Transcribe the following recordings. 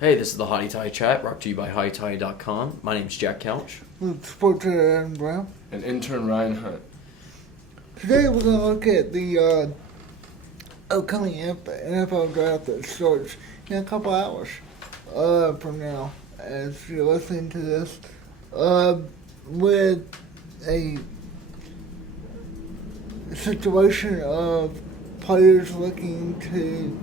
Hey, this is the Hotty Chat, brought to you by HottyToddy.com. My name's Jack Couch. With sports editor Adam Brown. And intern Ryan Hunt. Today we're going to look at the upcoming NFL draft that starts in a couple hours from now as you're listening to this. With a situation of players looking to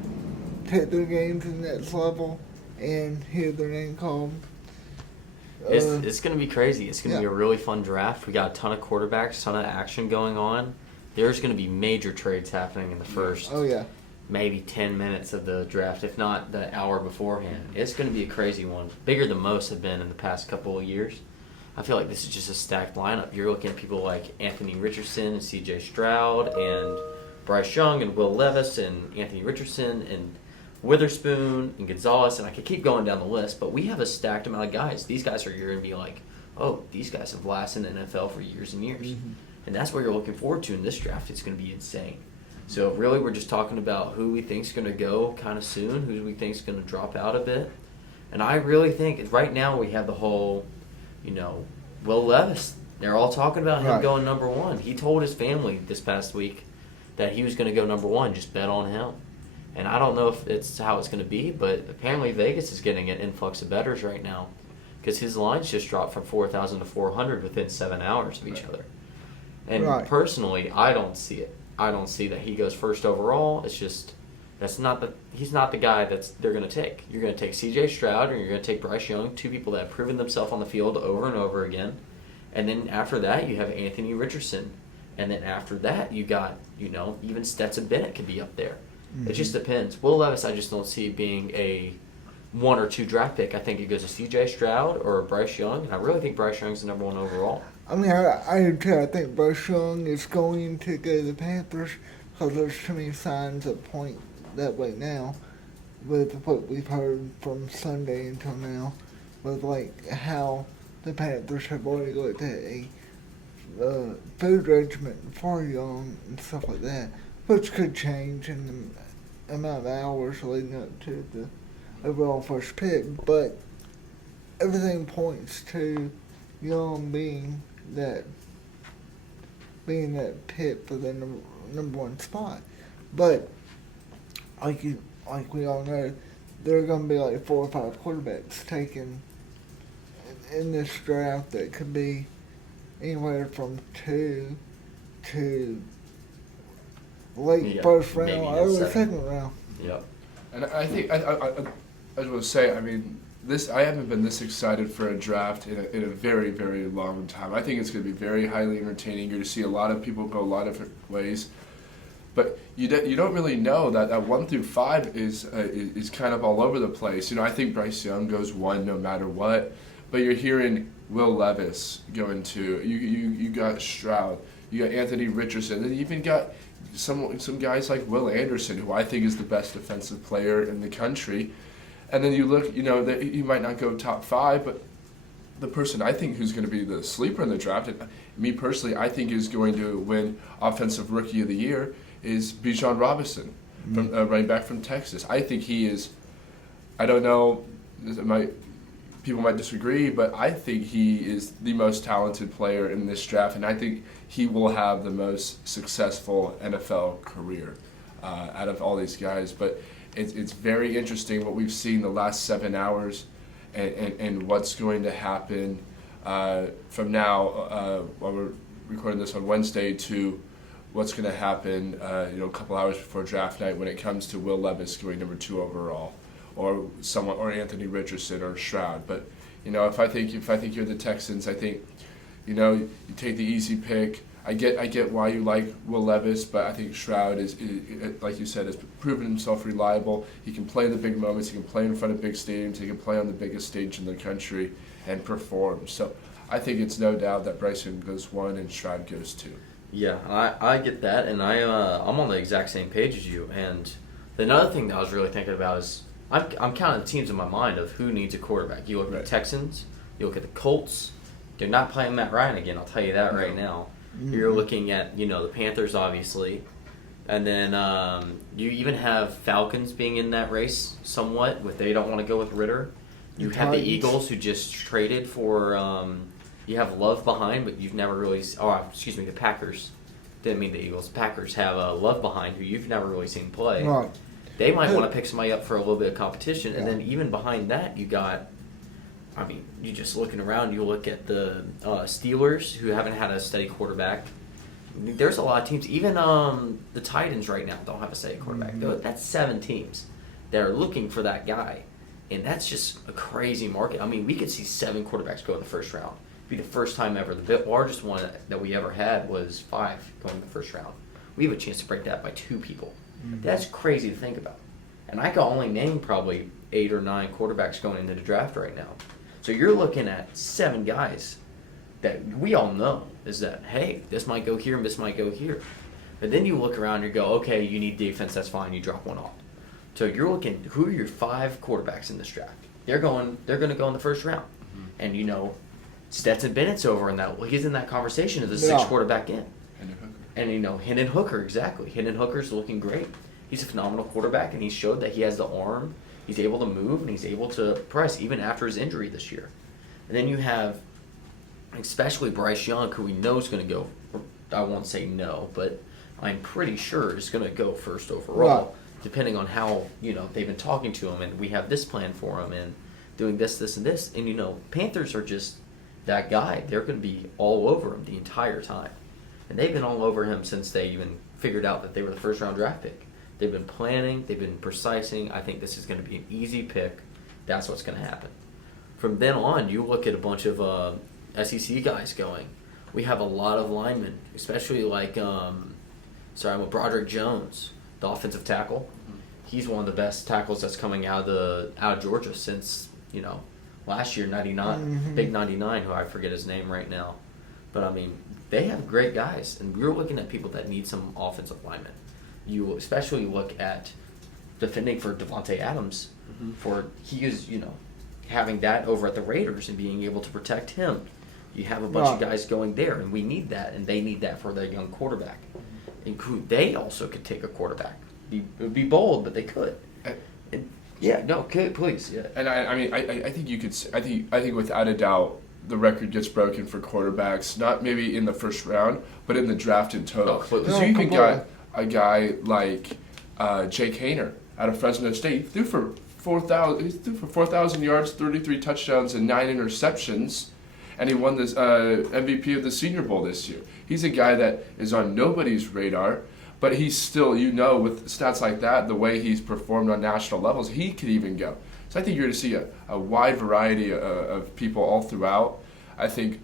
take their game to the next level and hear their name called. It's going to be crazy. It's going to be a really fun draft. We got a ton of quarterbacks, ton of action going on. There's going to be major trades happening in the first maybe 10 minutes of the draft, if not the hour beforehand. It's going to be a crazy one. Bigger than most have been in the past couple of years. I feel like this is just a stacked lineup. You're looking at people like Anthony Richardson and C.J. Stroud and Bryce Young and Will Levis and Anthony Richardson and Witherspoon and Gonzalez, and I could keep going down the list, but we have a stacked amount of guys. These guys are going to be like, oh, these guys have lasted in the NFL for years and years. Mm-hmm. And that's what you're looking forward to in this draft. It's going to be insane. So really we're just talking about who we think is going to go kind of soon, who we think is going to drop out a bit. And I really think right now we have the whole, Will Levis. They're all talking about him going number one. He told his family this past week that he was going to go number one. Just bet on him. And I don't know if it's how it's going to be, but apparently Vegas is getting an influx of bettors right now because his lines just dropped from 4,000 to 400 within 7 hours of each other. And personally, I don't see it. I don't see that he goes first overall. It's just he's not the guy they're going to take. You're going to take C.J. Stroud or you're going to take Bryce Young, two people that have proven themselves on the field over and over again. And then after that, you have Anthony Richardson. And then after that, you got, even Stetson Bennett could be up there. Mm-hmm. It just depends. Will Levis, I just don't see being a 1 or 2 draft pick. I think it goes to C.J. Stroud or Bryce Young, and I really think Bryce Young's the number 1 overall. I mean, I do too. I think Bryce Young is going to go to the Panthers because there's too many signs that point that way now with what we've heard from Sunday until now with, how the Panthers have already looked at a food regimen for Young and stuff like that, which could change in the amount of hours leading up to the overall first pick, but everything points to Young being that pick for the number 1 spot. But like we all know, there are going to be 4 or 5 quarterbacks taken in this draft that could be anywhere from 2 to late first round, early second round. Yep. And I think I was going to say, I mean, I haven't been this excited for a draft in a very, very long time. I think it's going to be very highly entertaining. You're going to see a lot of people go a lot of different ways, but you don't really know that 1 through 5 is kind of all over the place. I think Bryce Young goes 1 no matter what, but you're hearing Will Levis going 2. You got Stroud, you got Anthony Richardson, and you even got some guys like Will Anderson, who I think is the best defensive player in the country. And then you look, that he might not go top 5, but the person I think who's going to be the sleeper in the draft, and me personally, I think is going to win Offensive Rookie of the Year, is Bijan Robinson, from running back from Texas. I think he is. I don't know. People might disagree, but I think he is the most talented player in this draft, and I think he will have the most successful NFL career out of all these guys. But it's very interesting what we've seen the last 7 hours and what's going to happen from now, while we're recording this on Wednesday, to what's going to happen a couple hours before draft night when it comes to Will Levis going number 2 overall, or Anthony Richardson or Stroud. But if I think you're the Texans, I think you take the easy pick. I get why you like Will Levis, but I think Stroud is like you said, has proven himself reliable. He can play in the big moments. He can play in front of big stadiums. He can play on the biggest stage in the country and perform. So I think it's no doubt that Bryson goes 1 and Stroud goes 2. Yeah, I get that, and I'm on the exact same page as you. And another thing that I was really thinking about is I'm counting the teams in my mind of who needs a quarterback. You look at the Texans, you look at the Colts. They're not playing Matt Ryan again, I'll tell you that right now. Mm-hmm. You're looking at, the Panthers, obviously. And then you even have Falcons being in that race somewhat. They don't want to go with Ritter. You have the Eagles who just traded for. You have Love behind, but you've never really. The Packers. Didn't mean the Eagles. Packers have Love behind, who you've never really seen play. Right. They might want to pick somebody up for a little bit of competition, and then even behind that, you got. I mean, you just looking around. You look at the Steelers, who haven't had a steady quarterback. There's a lot of teams. Even the Titans right now don't have a steady quarterback. Mm-hmm. That's 7 teams that are looking for that guy, and that's just a crazy market. I mean, we could see 7 quarterbacks go in the first round. It'd be the first time ever. The largest one that we ever had was 5 going in the first round. We have a chance to break that by 2 people. Mm-hmm. That's crazy to think about. And I can only name probably 8 or 9 quarterbacks going into the draft right now. So you're looking at 7 guys that we all know is that, hey, this might go here and this might go here. But then you look around and you go, okay, you need defense, that's fine, you drop one off. So you're looking, who are your 5 quarterbacks in this draft? They're going to go in the first round. Mm-hmm. And you know, Stetson Bennett's over in that, he's in that conversation as the 6th quarterback in. And you know, Hendon Hooker, exactly. Hendon Hooker's looking great. He's a phenomenal quarterback, and he showed that he has the arm, he's able to move, and he's able to press even after his injury this year. And then you have especially Bryce Young, who we know is going to go, I won't say no, but I'm pretty sure is going to go first overall, depending on how, you know, they've been talking to him, and we have this plan for him, and doing this, this, and this. And, you know, Panthers are just that guy. They're going to be all over him the entire time. And they've been all over him since they even figured out that they were the first-round draft pick. They've been planning. They've been precising. I think this is going to be an easy pick. That's what's going to happen. From then on, you look at a bunch of SEC guys going. We have a lot of linemen, especially like Broderick Jones, the offensive tackle. He's one of the best tackles that's coming out of Georgia since, you know, last year, 99, Big 99, who I forget his name right now. But I mean, they have great guys, and we're looking at people that need some offensive linemen. You especially look at defending for Devontae Adams, for he is, you know, having that over at the Raiders and being able to protect him. You have a bunch of guys going there, and we need that, and they need that for their young quarterback. And they also could take a quarterback. It would be bold, but they could. Please. Yeah. And I think you could. I think without a doubt, the record gets broken for quarterbacks. Not maybe in the first round, but in the draft in total. Because you even got a guy like Jake Haener out of Fresno State. He threw for 4,000 yards, 33 touchdowns, and 9 interceptions. And he won this MVP of the Senior Bowl this year. He's a guy that is on nobody's radar, but he's still, you know, with stats like that, the way he's performed on national levels, he could even go. So I think you're going to see a wide variety of people all throughout. I think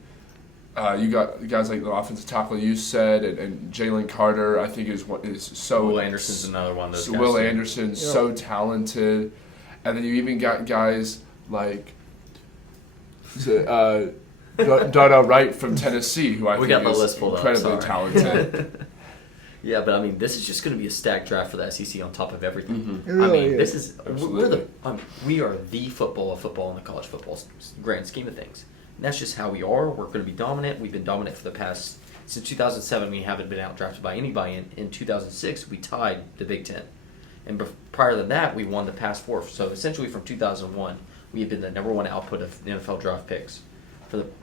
you got guys like the offensive tackle you said, and Jalen Carter, I think is so. Will Anderson's another one of those guys. Will Anderson's so talented. And then you even got guys like Darnell Wright from Tennessee, who I think is incredibly talented. Yeah, but I mean, this is just going to be a stacked draft for the SEC on top of everything. It really is. This is we are the football of football in the college football grand scheme of things. And that's just how we are. We're going to be dominant. We've been dominant for the past since 2007. We haven't been outdrafted by anybody. In 2006, we tied the Big Ten, and prior to that, we won the past 4. So essentially, from 2001, we have been the number 1 output of NFL draft picks.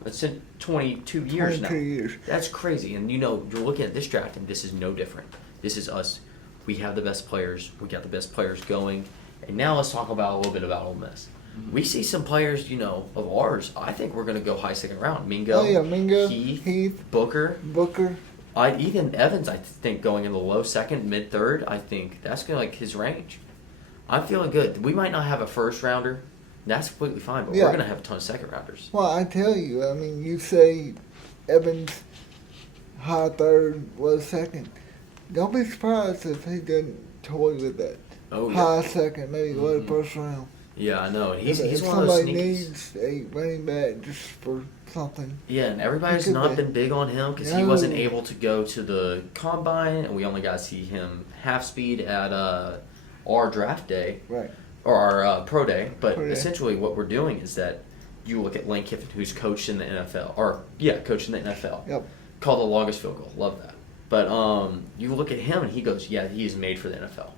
It's in 22 years now. 22 years. That's crazy. And you know, you're looking at this draft, and this is no different. This is us. We have the best players. We got the best players going. And now let's talk about a little bit about Ole Miss. We see some players, you know, of ours. I think we're going to go high second round. Mingo. Heath. Booker. Ethan Evans, I think, going in the low second, mid third. I think that's going to like his range. I'm feeling good. We might not have a first rounder. That's completely fine, but we're going to have a ton of second rounders. Well, I tell you, I mean, you say Evans high third, low second. Don't be surprised if he doesn't toy with that. High second, maybe low first round. Yeah, I know. He's if one of those somebody sneakies. needs a running back just for something. Yeah, and everybody's not been big on him because he wasn't able to go to the combine, and we only got to see him half speed at our draft day. Right. Or our pro day, but essentially what we're doing is that you look at Lane Kiffin, who's coached in the NFL, coached in the NFL. Yep. Called the longest field goal. Love that. But you look at him and he goes, yeah, he is made for the NFL.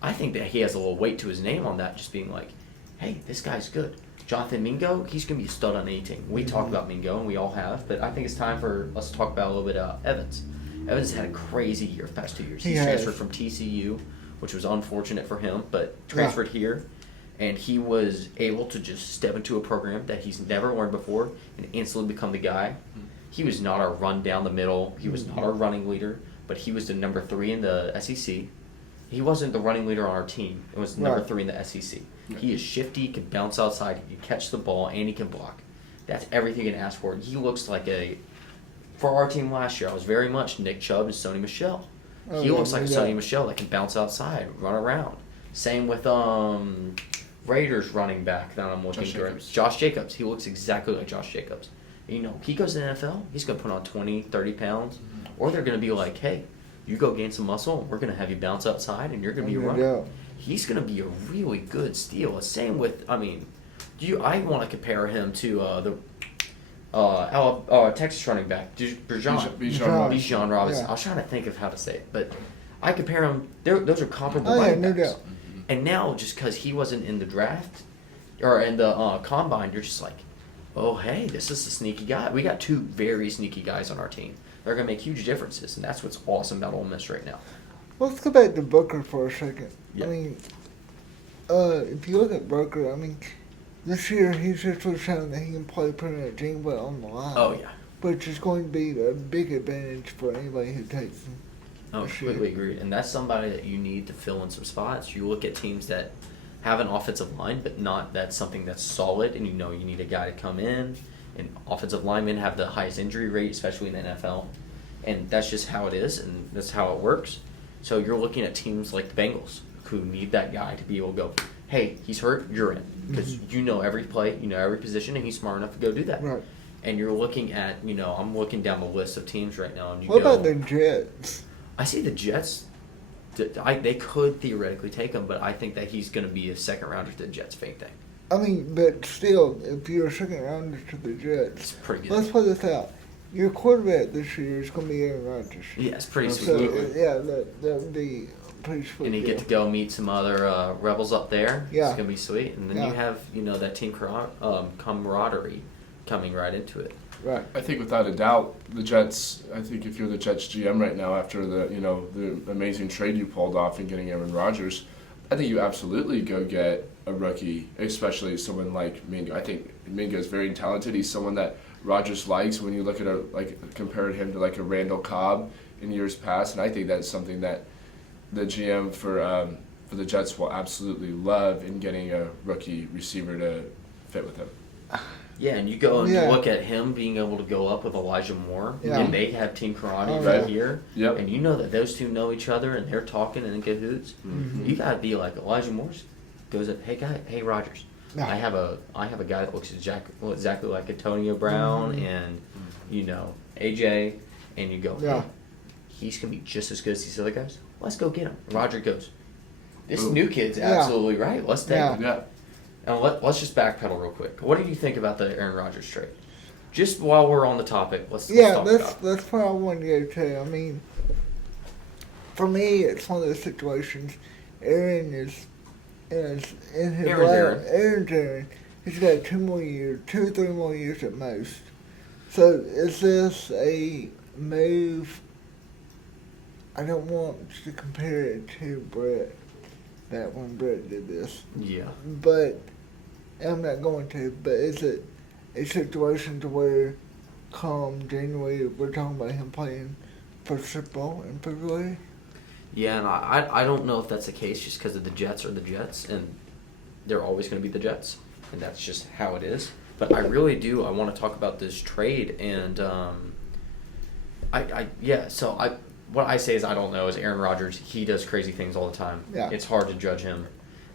I think that he has a little weight to his name on that, just being like, hey, this guy's good. Jonathan Mingo, he's going to be a stud on any team. We talk about Mingo, and we all have, but I think it's time for us to talk about a little bit Evans. Evans had a crazy year the past 2 years. He transferred from TCU, which was unfortunate for him, but transferred here, and he was able to just step into a program that he's never learned before and instantly become the guy. He was not our run down the middle. He was not our running leader, but he was the number 3 in the SEC. He wasn't the running leader on our team. It was number 3 in the SEC. He is shifty, he can bounce outside, he can catch the ball, and he can block. That's everything you can ask for. He looks like for our team last year, I was very much Nick Chubb and Sony Michel. He looks like a Sony Michel that can bounce outside, run around. Same with Raiders running back that I'm looking for. Josh Jacobs. He looks exactly like Josh Jacobs. He goes to the NFL, he's going to put on 20, 30 pounds, or they're going to be like, hey, you go gain some muscle, and we're going to have you bounce outside, and you're going to be running. He's going to be a really good steal. Same with, I want to compare him to Texas running back, Bijan Robinson. I was trying to think of how to say it, but I compare him. Those are comparable running backs. And now, just because he wasn't in the draft or in the combine, you're just like, oh, hey, this is a sneaky guy. We got 2 very sneaky guys on our team. They're going to make huge differences, and that's what's awesome about Ole Miss right now. Let's go back to Booker for a second. Yeah. If you look at Booker, this year he's just shown that he can play pretty much anywhere on the line. Oh, yeah. Which is going to be a big advantage for anybody who takes him. Oh, completely agreed. And that's somebody that you need to fill in some spots. You look at teams that have an offensive line, but not that's something that's solid, and you need a guy to come in. And offensive linemen have the highest injury rate, especially in the NFL. And that's just how it is, and that's how it works. So you're looking at teams like the Bengals who need that guy to be able to go, hey, he's hurt, you're in. Because you know every play, you know every position, and he's smart enough to go do that. Right. And you're looking at, I'm looking down the list of teams right now. And what about the Jets? I see the Jets. They could theoretically take him, but I think that he's going to be a second rounder to the Jets fake thing. But still, if you're a second rounder to the Jets, it's pretty good. Let's put this out. Your quarterback this year is going to be Aaron Rodgers. Yeah, it's pretty sweet. So, that would be pretty sweet. And you get to go meet some other Rebels up there. Yeah. It's going to be sweet. And then you have, that team camaraderie coming right into it. Right. I think without a doubt, the Jets, if you're the Jets GM right now after the amazing trade you pulled off in getting Aaron Rodgers, I think you absolutely go get a rookie, especially someone like Mingo. I think Mingo is very talented. He's someone that Rodgers likes when you look at compare him to a Randall Cobb in years past, and I think that's something that the GM for the Jets will absolutely love in getting a rookie receiver to fit with him. Yeah, and you go and you look at him being able to go up with Elijah Moore, and they have team karate right here, and you know that those two know each other, and they're talking and in cahoots. You gotta be like Elijah Moore goes up, hey Rodgers, I have a guy that looks exactly like Antonio Brown and AJ, and you go, hey, he's gonna be just as good as these other guys. Let's go get him. And Roger goes, this new kid's absolutely right. Let's take him. Yeah. And let's just backpedal real quick. What did you think about the Aaron Rodgers trade? Just while we're on the topic, let's talk about it. That's what I wanted to go to. For me, it's one of those situations. Aaron is in his Aaron's Aaron. He's got 2 or 3 more years at most. So is this a move? I don't want to compare it to Brett. That when Brett did this. Yeah. But I'm not going to. But is it a situation to where come January we're talking about him playing for Super Bowl in February? Yeah, and I don't know if that's the case just because of the Jets are the Jets, and they're always going to be the Jets, and that's just how it is. But I really do. I want to talk about this trade, and what I say is I don't know is Aaron Rodgers, he does crazy things all the time. Yeah. It's hard to judge him.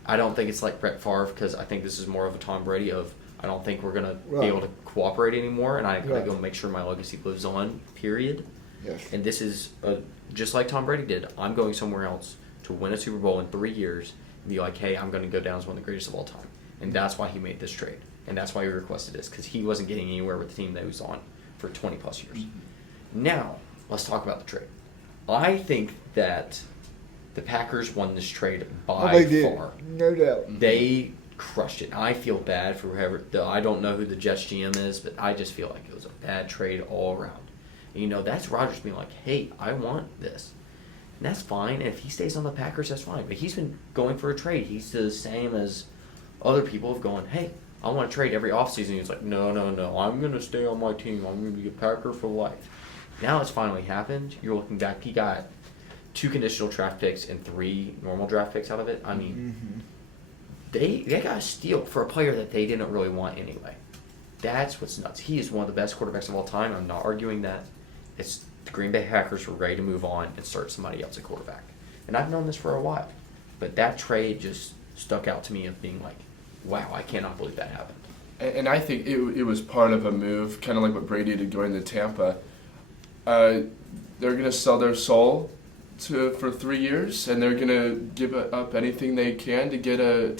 I don't think it's like Brett Favre because I think this is more of a Tom Brady of I don't think we're going to be able to cooperate anymore, and I got to go make sure my legacy lives on, period. Yes. And this is just like Tom Brady did. I'm going somewhere else to win a Super Bowl in 3 years and be like, hey, I'm going to go down as one of the greatest of all time. And that's why he made this trade. And that's why he requested this because he wasn't getting anywhere with the team that he was on for 20-plus years. Now, let's talk about the trade. I think that the Packers won this trade by they did. far. No doubt. They crushed it. I feel bad for whoever. I don't know who the Jets GM is, but I just feel like it was a bad trade all around. And, that's Rodgers being like, hey, I want this. And that's fine. And if he stays on the Packers, that's fine. But he's been going for a trade. He's the same as other people have gone, hey, I want to trade every offseason. He's like, no, I'm going to stay on my team. I'm going to be a Packer for life. Now it's finally happened. You're looking back. He got 2 conditional draft picks and 3 normal draft picks out of it. I mean, they got a steal for a player that they didn't really want anyway. That's what's nuts. He is one of the best quarterbacks of all time. I'm not arguing that. It's the Green Bay Packers were ready to move on and start somebody else at quarterback. And I've known this for a while. But that trade just stuck out to me of being like, wow, I cannot believe that happened. And I think it was part of a move, kind of like what Brady did going to Tampa. They're going to sell their soul for 3 years, and they're going to give up anything they can to get a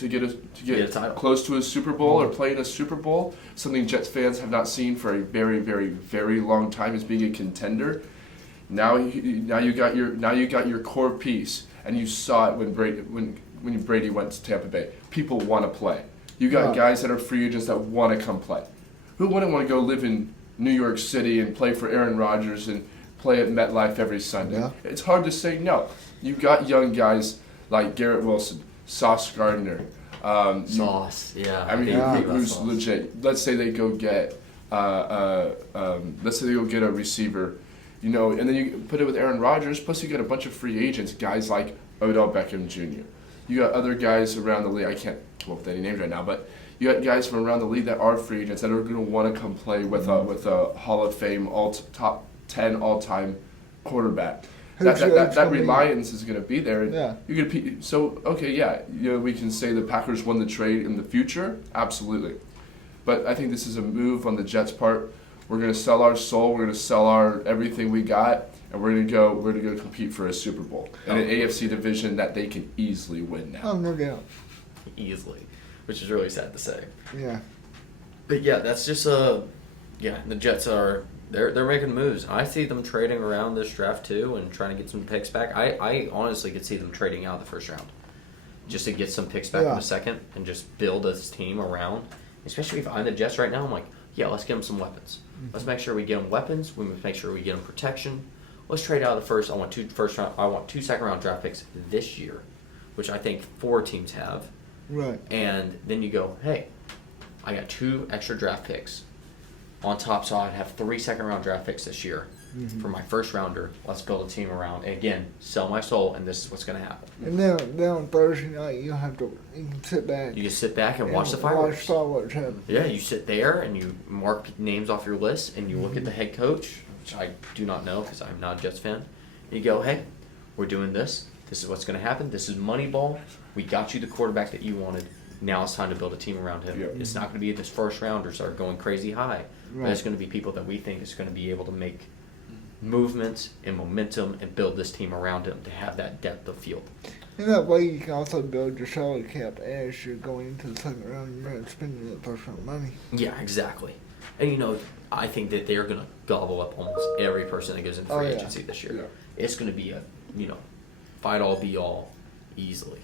title. Close to a Super Bowl or play in a Super Bowl. Something Jets fans have not seen for a very, very, very long time is being a contender. Now you got your core piece, and you saw it when Brady went to Tampa Bay. People want to play. You got guys that are free agents that want to come play. Who wouldn't want to go live in New York City and play for Aaron Rodgers and play at MetLife every Sunday? Yeah. It's hard to say no. You got young guys like Garrett Wilson, Sauce Gardner. Sauce, yeah. I mean, who's legit? Let's say they go get a receiver, and then you put it with Aaron Rodgers. Plus, you got a bunch of free agents, guys like Odell Beckham Jr. You got other guys around the league. I can't come up with any names right now, but you got guys from around the league that are free agents that are going to want to come play with a Hall of Fame top 10 all-time quarterback. That reliance is going to be there. Yeah. You're going to we can say the Packers won the trade in the future, absolutely. But I think this is a move on the Jets' part. We're going to sell our soul. We're going to sell our everything we got, and we're going to go compete for a Super Bowl in an AFC division that they can easily win now. Oh, no doubt. Easily, which is really sad to say. Yeah. But yeah, that's just the Jets are they're making moves. I see them trading around this draft too and trying to get some picks back. I honestly could see them trading out the first round just to get some picks back in the second and just build this team around. Especially if I'm the Jets right now, I'm like, yeah, let's get them some weapons. Let's make sure we get them weapons. We make sure we get them protection. Let's trade out of the first. I want 2 second-round draft picks this year, which I think 4 teams have. Right. And then you go, hey, I got 2 extra draft picks on top, so I'd have 3 second-round draft picks this year for my first rounder. Let's build a team around. And again, sell my soul, and this is what's going to happen. And then on Thursday night, you can sit back. You can sit back and watch the fireworks. Watch fireworks happen. Yeah, you sit there and you mark names off your list, and you look at the head coach, which I do not know because I'm not a Jets fan. And you go, hey, we're doing this. This is what's going to happen. This is Moneyball. We got you the quarterback that you wanted. Now it's time to build a team around him. Yep. It's not going to be this first rounders are going crazy high. Right. But it's going to be people that we think is going to be able to make movements and momentum and build this team around him to have that depth of field. In that way, you can also build your salary cap as you're going into the second round. You're not spending that first round money. Yeah, exactly. And I think that they're going to gobble up almost every person that goes in free agency this year. Yeah. It's going to be a fight all be all easily.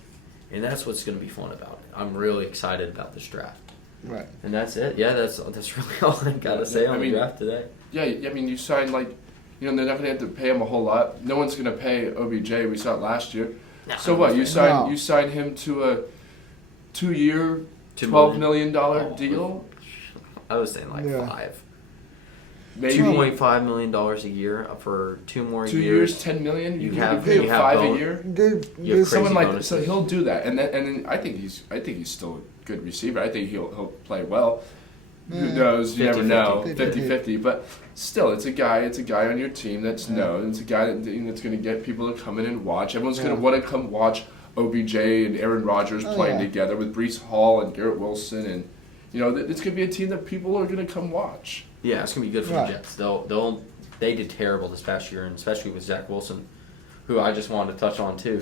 And that's what's going to be fun about it. I'm really excited about this draft. Right. And that's it. Yeah, that's really all I got to say on the draft today. Yeah, I mean, you sign they're not going to have to pay him a whole lot. No one's going to pay OBJ. We saw it last year. No, so what? You sign him to a 2-year, $12 million deal? I was saying 5. Maybe $2.5 million a year for 2 more years. 2 years, $10 million. You have 5 a year. There's someone so he'll do that, and then I think he's still a good receiver. I think he'll play well. Who knows? You never know. 50-50. But still, it's a guy on your team that's known. It's a guy that's going to get people to come in and watch. Everyone's going to want to come watch OBJ and Aaron Rodgers playing together with Breece Hall and Garrett Wilson, and it's going to be a team that people are going to come watch. Yeah, it's going to be good for the Jets. They did terrible this past year, and especially with Zach Wilson, who I just wanted to touch on too.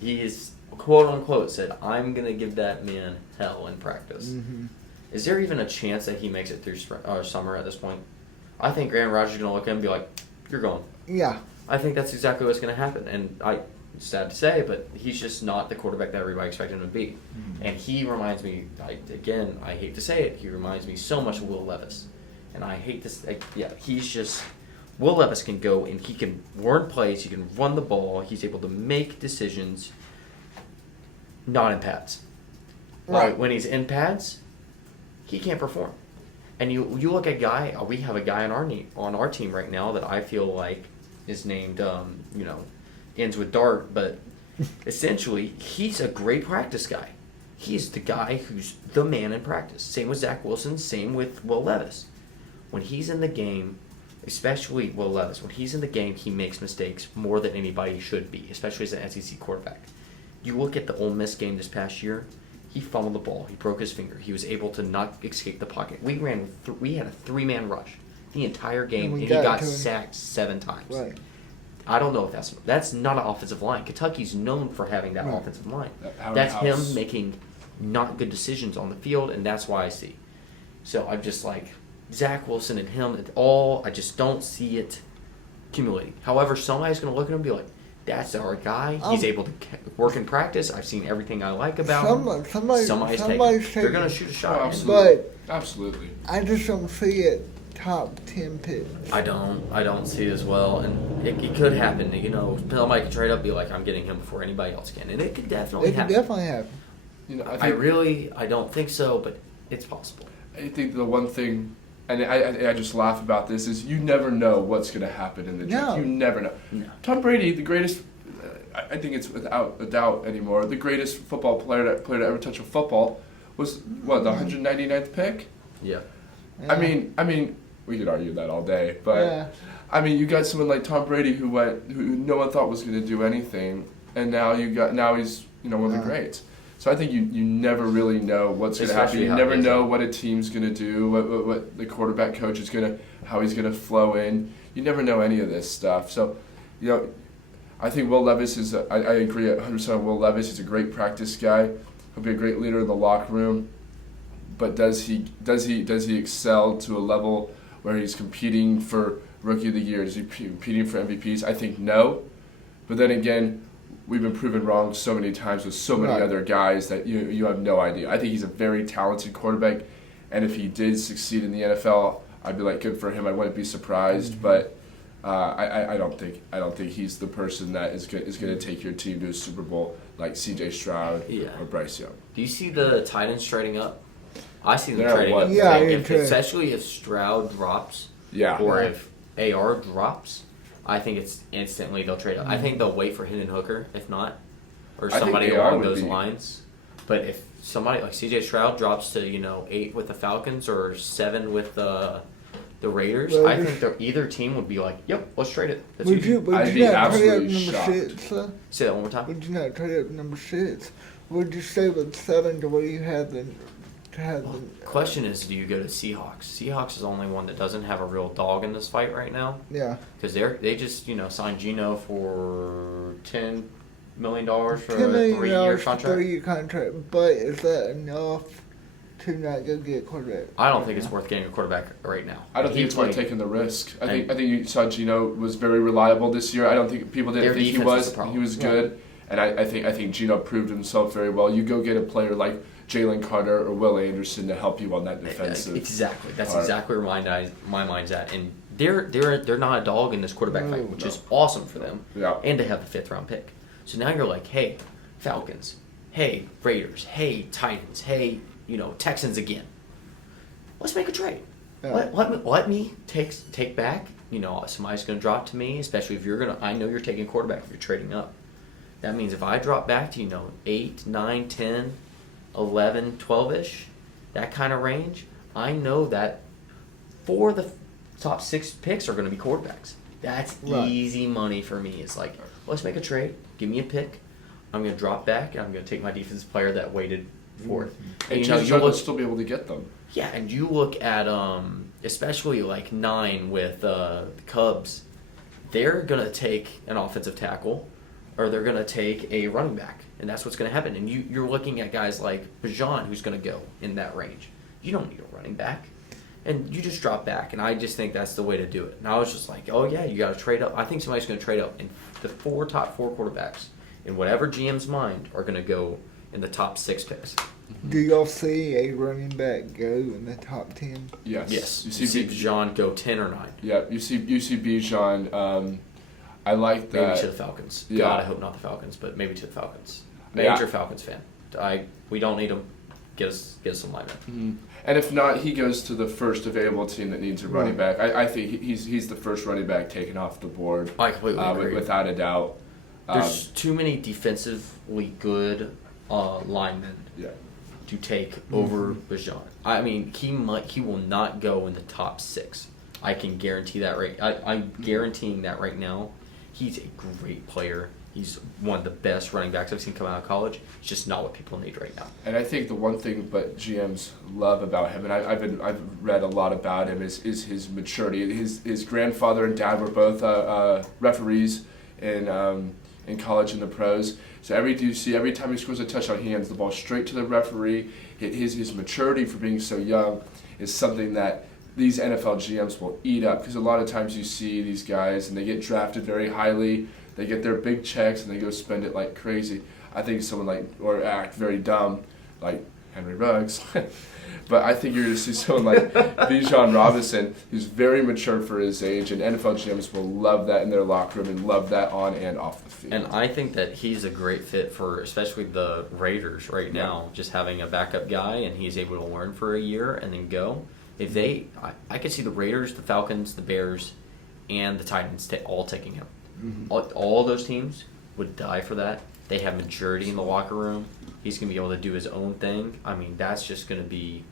He is quote unquote said, "I'm going to give that man hell in practice." Mm-hmm. Is there even a chance that he makes it through summer at this point? I think Aaron Rodgers is going to look at him and be like, "You're going." Yeah. I think that's exactly what's going to happen. And it's sad to say, but he's just not the quarterback that everybody expected him to be. Mm-hmm. And he reminds me, I hate to say it, he reminds me so much of Will Levis. And I hate this. He's just. Will Levis can go and he can learn plays, he can run the ball, he's able to make decisions, not in pads. Right. When he's in pads, he can't perform. And you look at we have a guy on our team right now that I feel like is named, ends with Dart, but essentially he's a great practice guy. He's the guy who's the man in practice. Same with Zach Wilson, same with Will Levis. When he's in the game, especially Will Levis, when he's in the game, he makes mistakes more than anybody should be, especially as an SEC quarterback. You look at the Ole Miss game this past year, he fumbled the ball, he broke his finger, he was able to not escape the pocket. We had a three-man rush the entire game, and he got sacked 7 times. Right. I don't know if that's not an offensive line. Kentucky's known for having that offensive line. That's him making not good decisions on the field, and that's why I see. So I'm just like, Zach Wilson and him, I just don't see it accumulating. However, somebody's going to look at him and be like, that's our guy. He's able to work in practice. I've seen everything I like about him. Somebody's they're going to shoot a shot. Oh, absolutely. But absolutely. I just don't see it top 10 picks. I don't see it as well. And it could happen. Somebody could trade up and be like, I'm getting him before anybody else can. And it could definitely happen. It could definitely happen. I don't think so, but it's possible. I think the one thing, and I just laugh about this, is you never know what's going to happen in the draft. No. You never know. No. Tom Brady, the greatest, I think it's without a doubt anymore, the greatest football player to ever touch a football was, the 199th pick? Yeah. I mean, we could argue that all day, but I mean, you got someone like Tom Brady who no one thought was going to do anything, and now he's one of the greats. So I think you never really know what's going to happen. You never know what a team's going to do, what the quarterback coach is how he's going to flow in. You never know any of this stuff. So, I think Will Levis is. I agree 100% with Will Levis. He's a great practice guy. He'll be a great leader in the locker room. But does he excel to a level where he's competing for Rookie of the Year? Is he competing for MVPs? I think no. But then again, we've been proven wrong so many times with so many other guys that you have no idea. I think he's a very talented quarterback, and if he did succeed in the NFL, I'd be like, good for him. I wouldn't be surprised, but I don't think he's the person that is going to take your team to a Super Bowl like C.J. Stroud or Bryce Young. Do you see the Titans trading up? I see them trading up. Yeah, especially if Stroud drops, or if AR drops. I think it's instantly they'll trade up. I think they'll wait for Hendon Hooker, if not, or somebody along those lines. But if somebody like C.J. Stroud drops to 8 with the Falcons or 7 with the Raiders, I think either team would be like, "Yep, let's trade it." Would you not trade up number shocked. 6? Say that one more time. Would you not trade up number 6? Would you stay with 7 to where you have the? Question is, do you go to Seahawks? Seahawks is the only one that doesn't have a real dog in this fight right now. Yeah. Because they just signed Geno for $10 million for a 3-year contract. 3-year contract, but is that enough to not go get a quarterback? I don't think it's worth getting a quarterback right now. I don't think it's worth taking the risk. I think you saw Geno was very reliable this year. I don't think people didn't think he was. He was good, and I think Geno proved himself very well. You go get a player like Jalen Carter or Will Anderson to help you on that defensive. Exactly. That's exactly where my mind's at. And they're not a dog in this quarterback fight, which is awesome for them. Yeah. And they have the 5th round pick. So now you're like, hey, Falcons, hey, Raiders, hey, Titans, hey, Texans again. Let's make a trade. Yeah. Let me take back. Somebody's going to drop to me, especially if I know you're taking quarterback if you're trading up. That means if I drop back to 8, 9, 10. 11, 12-ish, that kind of range, I know that 4 of the top 6 picks are going to be quarterbacks. That's easy money for me. It's like, let's make a trade. Give me a pick. I'm going to drop back, and I'm going to take my defensive player that waited for it. And you'll still be able to get them. Yeah, and you look at especially like 9 with the Cubs. They're going to take an offensive tackle, or they're going to take a running back. And that's what's going to happen. And you're looking at guys like Bajan, who's going to go in that range. You don't need a running back. And you just drop back, and I just think that's the way to do it. And I was just like, oh, yeah, you got to trade up. I think somebody's going to trade up. And the top four quarterbacks, in whatever GM's mind, are going to go in the top 6 picks. Do y'all see a running back go in the top 10? Yes. You see Bijan go 10 or 9. Yeah, you see Bijan. I like that. Maybe to the Falcons. Yeah. God, I hope not the Falcons, but maybe to the Falcons. Major Falcons fan. We don't need them. Get us some linemen. Mm-hmm. And if not, he goes to the first available team that needs a running back. I think he's the first running back taken off the board. I completely agree. Without a doubt. There's too many defensively good linemen to take over Bijan. I mean, he will not go in the top 6. I can guarantee that I'm guaranteeing that right now. He's a great player. He's one of the best running backs I've seen come out of college. It's just not what people need right now. And I think the one thing but GMs love about him, and I've read a lot about him, is his maturity. His grandfather and dad were both referees in college and the pros. So every time he scores a touchdown, he hands the ball straight to the referee. His maturity for being so young is something that these NFL GMs will eat up, because a lot of times you see these guys and they get drafted very highly. They get their big checks and they go spend it like crazy. I think someone or act very dumb, like Henry Ruggs. But I think you're going to see someone like Bijan Robinson, who's very mature for his age, and NFL GMs will love that in their locker room and love that on and off the field. And I think that he's a great fit for especially the Raiders right now, just having a backup guy, and he's able to learn for a year and then go. If I could see the Raiders, the Falcons, the Bears, and the Titans all taking him. Mm-hmm. All those teams would die for that. They have maturity in the locker room. He's going to be able to do his own thing. I mean, that's just going to be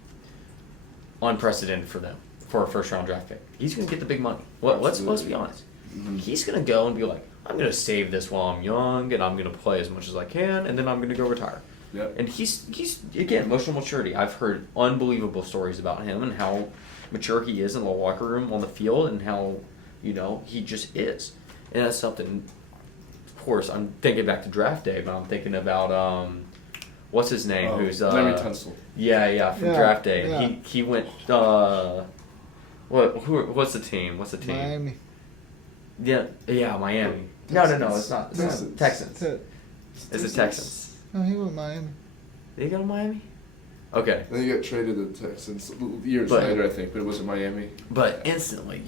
unprecedented for them for a first-round draft pick. He's going to get the big money. Let's be honest. Mm-hmm. He's going to go and be like, I'm going to save this while I'm young, and I'm going to play as much as I can, and then I'm going to go retire. Yep. And he's again, emotional maturity. I've heard unbelievable stories about him and how mature he is in the locker room, on the field, and how, he just is. And that's something, of course, I'm thinking back to draft day, but I'm thinking about, what's his name? Larry Tunsil. Yeah, from draft day. Yeah. He went, what's the team? Miami. Yeah, Miami. Texans. No, it's not. Texans. It's the Texans. No, he went Miami. Did he go to Miami? Okay. Then he got traded to the Texans years later, I think, but it wasn't Miami. But instantly,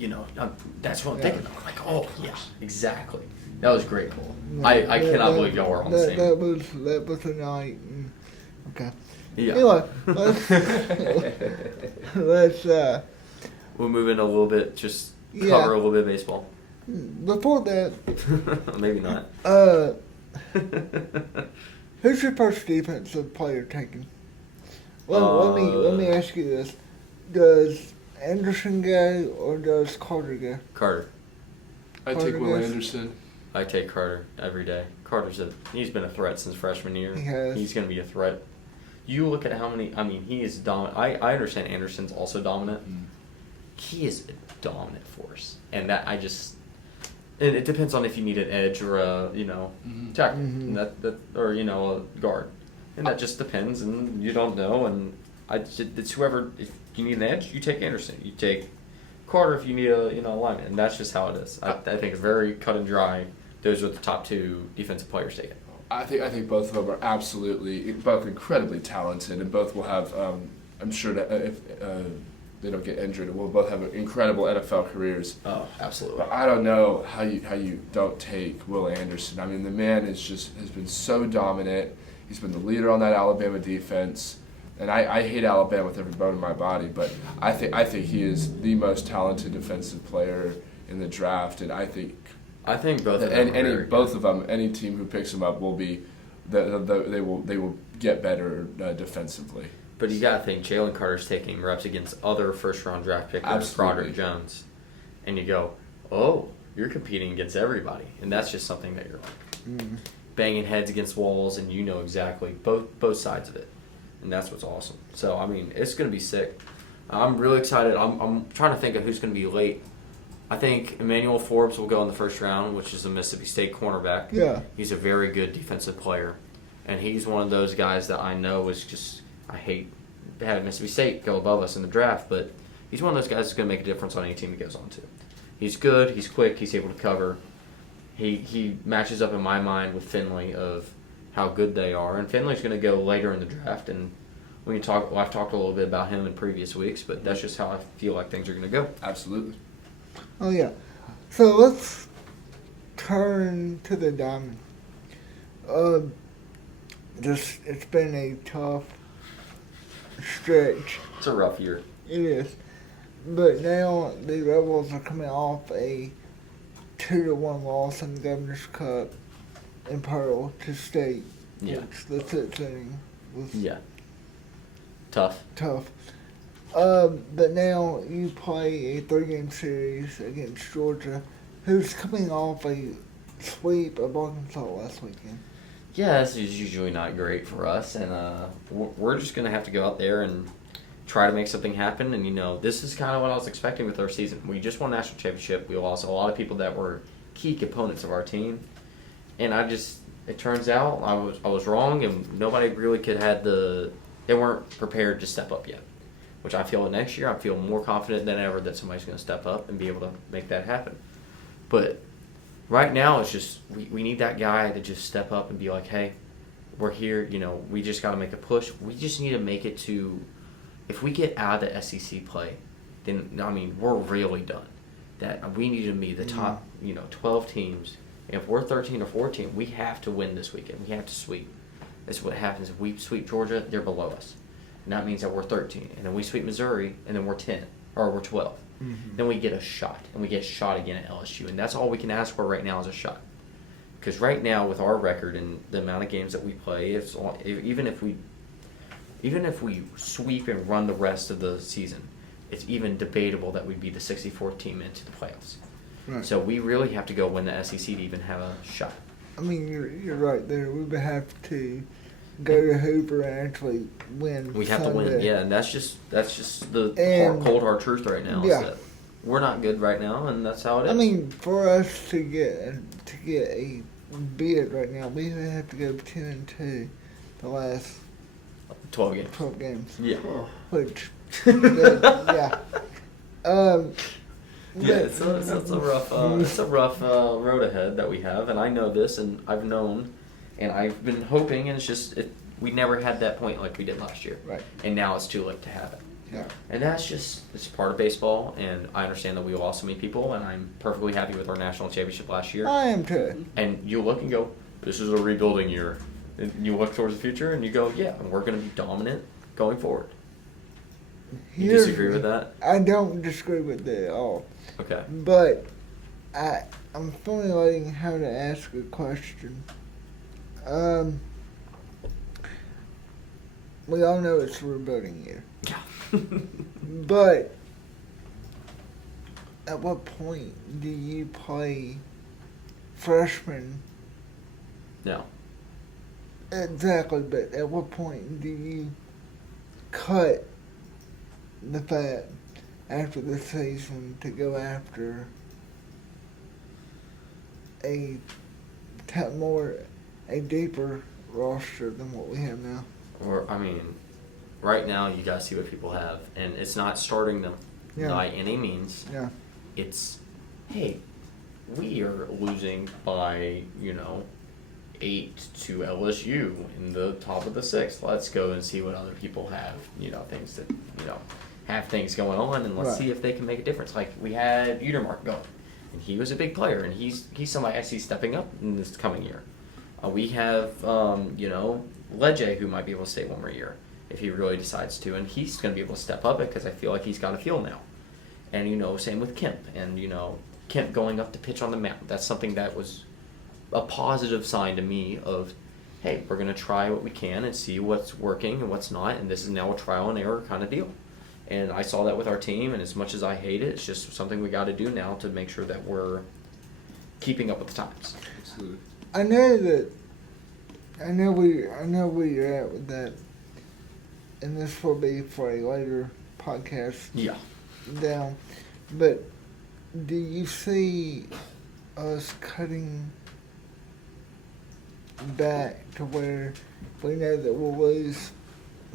that's what I'm thinking of. Like, oh, yeah, exactly. That was great goal. I cannot believe y'all were on the same. That was a night. Okay. Yeah. Anyway, let's we'll move in a little bit, just cover a little bit of baseball. Before that, maybe not. Who's your first defensive player taken? Well, let me ask you this: does Anderson go or does Carter go? Carter. I take Will Anderson. I take Carter every day. He's been a threat since freshman year. He has. He's going to be a threat. You look at how many. I mean, he is dominant. I understand Anderson's also dominant. Mm. He is a dominant force, and that I just. And it depends on if you need an edge or a tackle, or a guard, and that just depends, and you don't know. And it's whoever. If you need an edge, you take Anderson. You take Carter if you need a lineman, and that's just how it is. I think it's very cut and dry. Those are the top 2 defensive players taken. I think both of them are absolutely both incredibly talented, and both will have. I'm sure that if they don't get injured, we'll both have incredible NFL careers. Oh, absolutely. But I don't know how you don't take Will Anderson. I mean, the man has been so dominant. He's been the leader on that Alabama defense, and I hate Alabama with every bone in my body. But I think he is the most talented defensive player in the draft, and I think both of them. Both of them, any team who picks them up will be, they will get better defensively. But you got to think Jalen Carter's taking reps against other first-round draft pickers, Broderick Jones, and you go, oh, you're competing against everybody, and that's just something that you're like banging heads against walls, and you know exactly both sides of it, and that's what's awesome. So I mean, it's going to be sick. I'm really excited. I'm trying to think of who's going to be late. I think Emmanuel Forbes will go in the first round, which is a Mississippi State cornerback. Yeah. He's a very good defensive player, and he's one of those guys that I know is just. I hate having Mississippi State go above us in the draft, but he's one of those guys that's going to make a difference on any team he goes on to. He's good. He's quick. He's able to cover. He matches up in my mind with Finley of how good they are. And Finley's going to go later in the draft. And I've talked a little bit about him in previous weeks, but that's just how I feel like things are going to go. Absolutely. Oh, yeah. So let's turn to the Diamond. It's been a tough stretch. It's a rough year. It is. But now the Rebels are coming off a 2-1 loss in the Governor's Cup in Pearl to State. Yeah. Which the fifth inning was Tough. But now you play a 3-game series against Georgia, who's coming off a sweep of Arkansas last weekend. Yeah, this is usually not great for us, and we're just going to have to go out there and try to make something happen. And, this is kind of what I was expecting with our season. We just won a national championship. We lost a lot of people that were key components of our team. And it turns out I was wrong, and nobody really they weren't prepared to step up yet. Which I feel next year, I feel more confident than ever that somebody's going to step up and be able to make that happen. But right now, it's just we need that guy to just step up and be like, hey, we're here. We just got to make a push. We just need to make it to, if we get out of the SEC play, then, we're really done. That we need to be the top, 12 teams. And if we're 13 or 14, we have to win this weekend. We have to sweep. That's what happens. If we sweep Georgia, they're below us. And that means that we're 13. And then we sweep Missouri, and then we're 10. Or we're 12. Mm-hmm. Then we get a shot. And we get a shot again at LSU. And that's all we can ask for right now is a shot. Because right now, with our record and the amount of games that we play, even if we sweep and run the rest of the season, it's even debatable that we'd be the 64th team into the playoffs. Right. So we really have to go win the SEC to even have a shot. You're right there. We would have to go to Hoover and actually win. We have Sunday. to win, yeah, and that's just the cold hard truth right now. Yeah. Is that we're not good right now, and that's how it is. For us to get a bid right now, we would have to go 10-2 the last 12 games. 12 games. Yeah. Which, yeah. Yeah, so it's a rough road ahead that we have, and I know this, and I've known, and I've been hoping, and it's just we never had that point like we did last year, right? And now it's too late to have it. Yeah. And it's part of baseball, and I understand that we lost so many people, and I'm perfectly happy with our national championship last year. I am too. And you look and go, this is a rebuilding year. And you look towards the future, and you go, yeah, and we're going to be dominant going forward. You disagree with that? I don't disagree with that at all. Okay. But I'm formulating how to ask a question. We all know it's a rebuilding year. Yeah. But at what point do you play freshmen? No. Exactly, but at what point do you cut the fat after the season to go after a deeper roster than what we have now? Right now you gotta see what people have, and it's not starting them by any means. Yeah. It's, hey, we are losing by 8 to LSU in the top of the 6th. Let's go and see what other people have. Things that have things going on, and let's see if they can make a difference. Like we had Udermark going, and he was a big player, and he's somebody I see stepping up in this coming year. We have Ledje, who might be able to stay one more year if he really decides to, and he's going to be able to step up it because I feel like he's got a feel now. And same with Kemp, and Kemp going up to pitch on the mound. That's something that was a positive sign to me of, hey, we're going to try what we can and see what's working and what's not, and this is now a trial and error kind of deal. And I saw that with our team, and as much as I hate it, it's just something we got to do now to make sure that we're keeping up with the times. Absolutely. I know where you're at with that, and this will be for a later podcast. Yeah. Down, but do you see us cutting back to where we know that we'll lose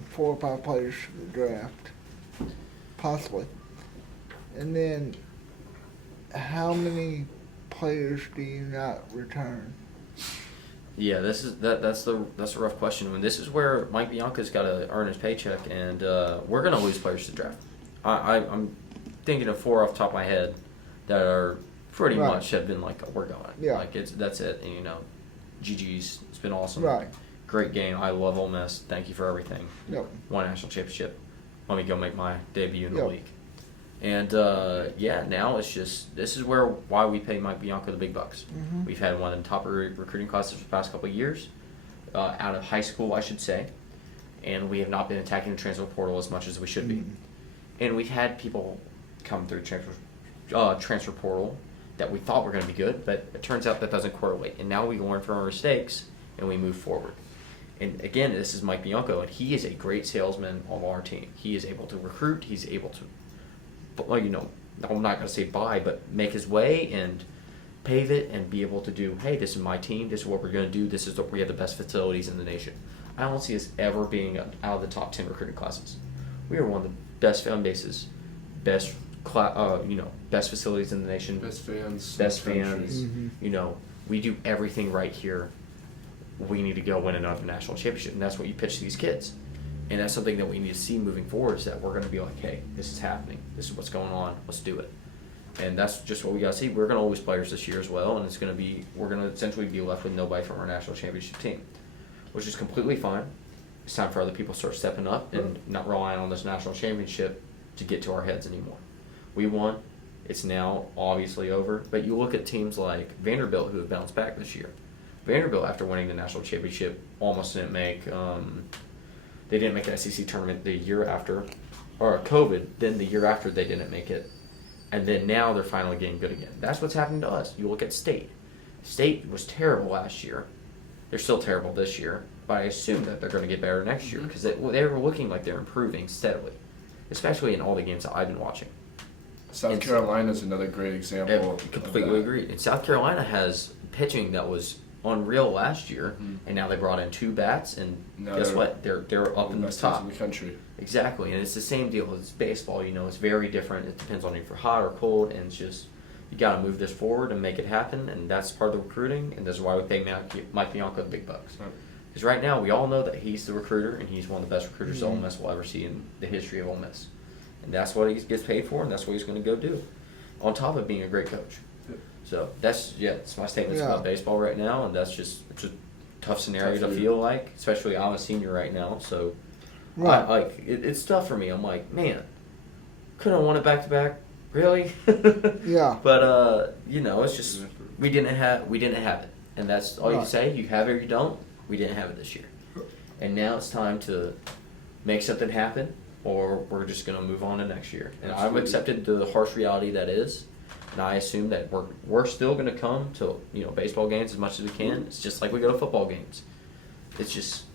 4 or 5 players to the draft? Possibly. And then, how many players do you not return? Yeah, that's a rough question. When this is where Mike Bianca's got to earn his paycheck, and we're gonna lose players to draft. I'm thinking of 4 off the top of my head that are pretty much have been like, we're going. Yeah. Like that's it. And GG's. It's been awesome. Right. Great game. I love Ole Miss. Thank you for everything. Yep. Won a national championship. Let me go make my debut in the Yep. league. And now it's just this is why we pay Mike Bianca the big bucks. Mm-hmm. We've had one of the top recruiting classes for the past couple of years, out of high school, I should say, and we have not been attacking the transfer portal as much as we should be. And we've had people come through transfer portal that we thought were going to be good, but it turns out that doesn't correlate. And now we learn from our mistakes and we move forward. And again, this is Mike Bianco, and he is a great salesman of our team. He is able to recruit. He's able to, I'm not going to say buy, but make his way and pave it and be able to do, hey, this is my team. This is what we're going to do. We have the best facilities in the nation. I don't see us ever being out of the top 10 recruiting classes. We are one of the best fan bases, best facilities in the nation. Best fans. Mm-hmm. We do everything right here. We need to go win another national championship, and that's what you pitch to these kids. And that's something that we need to see moving forward, is that we're going to be like, hey, this is happening. This is what's going on. Let's do it. And that's just what we got to see. We're going to lose players this year as well, and we're going to essentially be left with nobody from our national championship team, which is completely fine. It's time for other people to start stepping up and not relying on this national championship to get to our heads anymore. We won. It's now obviously over. But you look at teams like Vanderbilt, who have bounced back this year. Vanderbilt, after winning the national championship, almost didn't make they didn't make an SEC tournament the year after, or COVID. Then the year after, they didn't make it, and then now they're finally getting good again. That's what's happening to us. You look at State. State was terrible last year. They're still terrible this year, but I assume that they're going to get better next year because they were looking like they're improving steadily, especially in all the games that I've been watching. South Carolina is another great example. Completely agree. And South Carolina has pitching that was unreal last year, and now they brought in 2 bats, and guess what? They're up in the top in the country. Exactly, and it's the same deal as baseball. It's very different. It depends on if you're hot or cold, and it's just you got to move this forward and make it happen, and that's part of the recruiting, and this is why we pay Mike Bianco the big bucks. Because right now we all know that he's the recruiter, and he's one of the best recruiters Ole Miss will ever see in the history of Ole Miss, and that's what he gets paid for, and that's what he's going to go do, on top of being a great coach. So that's my statements about baseball right now, and it's a tough scenario to feel like, especially I'm a senior right now, so it's tough for me. I'm like, man, couldn't have won it back to back, really? Yeah. But it's just we didn't have it, and that's all you can say. You have it or you don't. We didn't have it this year, and now it's time to make something happen, or we're just gonna move on to next year. And I've accepted the harsh reality that is. And I assume that we're still going to come to baseball games as much as we can. It's just like we go to football games. It's just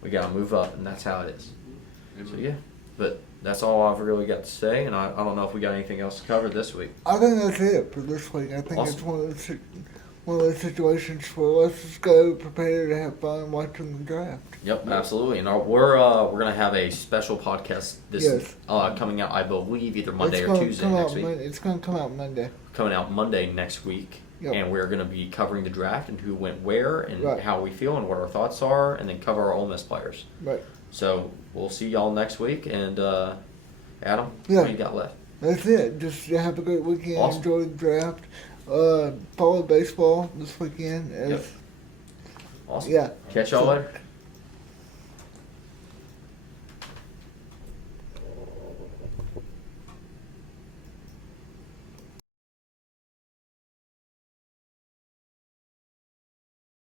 we got to move up, and that's how it is. So yeah, but that's all I've really got to say, and I don't know if we got anything else to cover this week. I think that's it for this week. I think Awesome. It's one of those situations where let's just go prepare to have fun watching the draft. Yep, absolutely. And we're going to have a special podcast coming out, I believe, either Monday or Tuesday next week. It's going to come out Monday. Coming out Monday next week. Yep. And we're going to be covering the draft and who went where and how we feel and what our thoughts are, and then cover our Ole Miss players. Right. So we'll see y'all next week. And Adam, what do you got left? That's it. Just have a great weekend. Awesome. Enjoy the draft. Follow baseball this weekend. Yep. Awesome. Yeah. Catch y'all later.